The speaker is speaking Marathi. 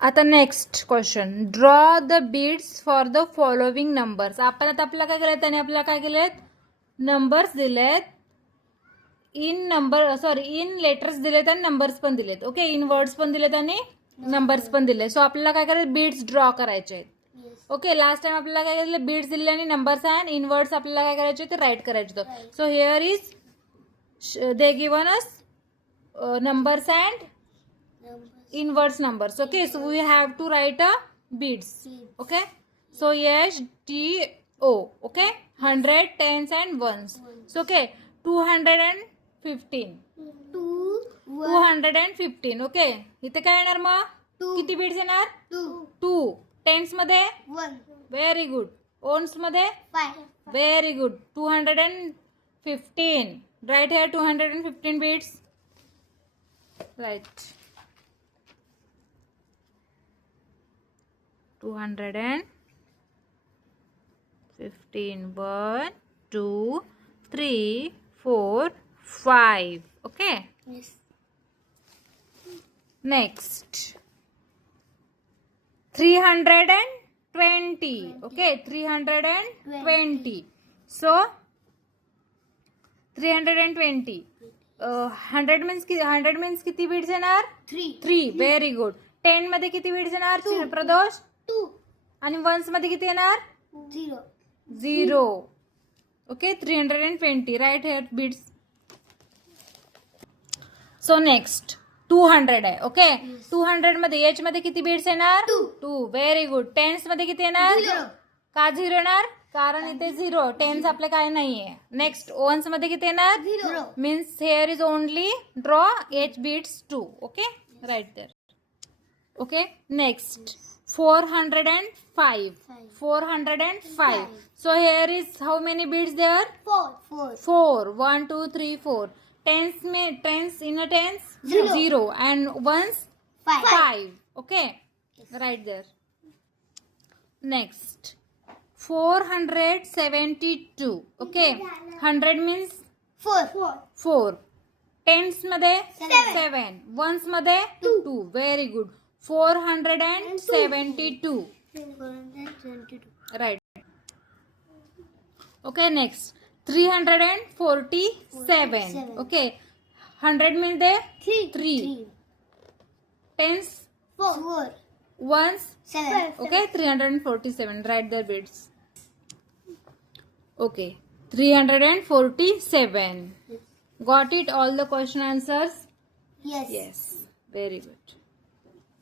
आता next question, draw the beads for the following numbers. आपण आता आपल्याला काय केलं, त्याने आपल्याला काय केलेत, नंबर्स दिलेत, इन लेटर्स दिलेत आणि नंबर्स पण दिलेत. ओके, इन वर्ड्स पण दिलेत आणि नंबर्स पण दिले. सो आपल्याला काय करायचं, बीड्स ड्रॉ करायचे आहेत. ओके, लास्ट टाइम आपल्याला काय केलं, बीड्स दिले आणि नंबर्स अँड इन वर्ड्स आपल्याला काय करायचे ते राईट करायचे. So here is they given us numbers and inverse numbers. Okay, so we have to write a beads. Okay, so yes, T O. Okay, 100, tens and ones. So okay, 215. 215. Okay, इथे काय येणार मग, किती बीड्स येणार, 2. टेन्स मध्ये 1. Very good. ओन्स मध्ये 5. Very good. 215. Right here 215 beads. Right. 215. 1, 2, 3, 4, 5. Okay. Yes. Next. 320. Okay. 320. So 320. 100 means किती बीड्स येणार, 3. Very good. 10 मध्ये किती बीड्स येणार प्रदोष, 2. आणि वन्स मध्ये किती येणार, 0. Okay, 320. Right here beads. So next 200 आहे. ओके, 200 मध्ये एच मध्ये किती बीड्स येणार, 2. Very good. टेन्स मध्ये किती येणार, का 0 येणार, कारण इथे 0, टेन्स आपले काय नाहीये. नेक्स्ट ओन्स मध्ये किती येणार, 0. Means here is only draw H beads 2. Okay, right there. Okay, next 405. 405. So here is how many beads there, 4. 1, 2, 3, 4. Tens in a tens 0 and ones 5. Okay, right there. Next 472. Okay, 100 means 4. Tens मध्ये 7. Ones मध्ये 2. Very good. 472. Right. Okay, next 347. Okay, 100 means 3. Tens 4. ones 7. okay, 347. Write the bits. Okay, 347. Got it, all the question answers? Yes. Yes, very good.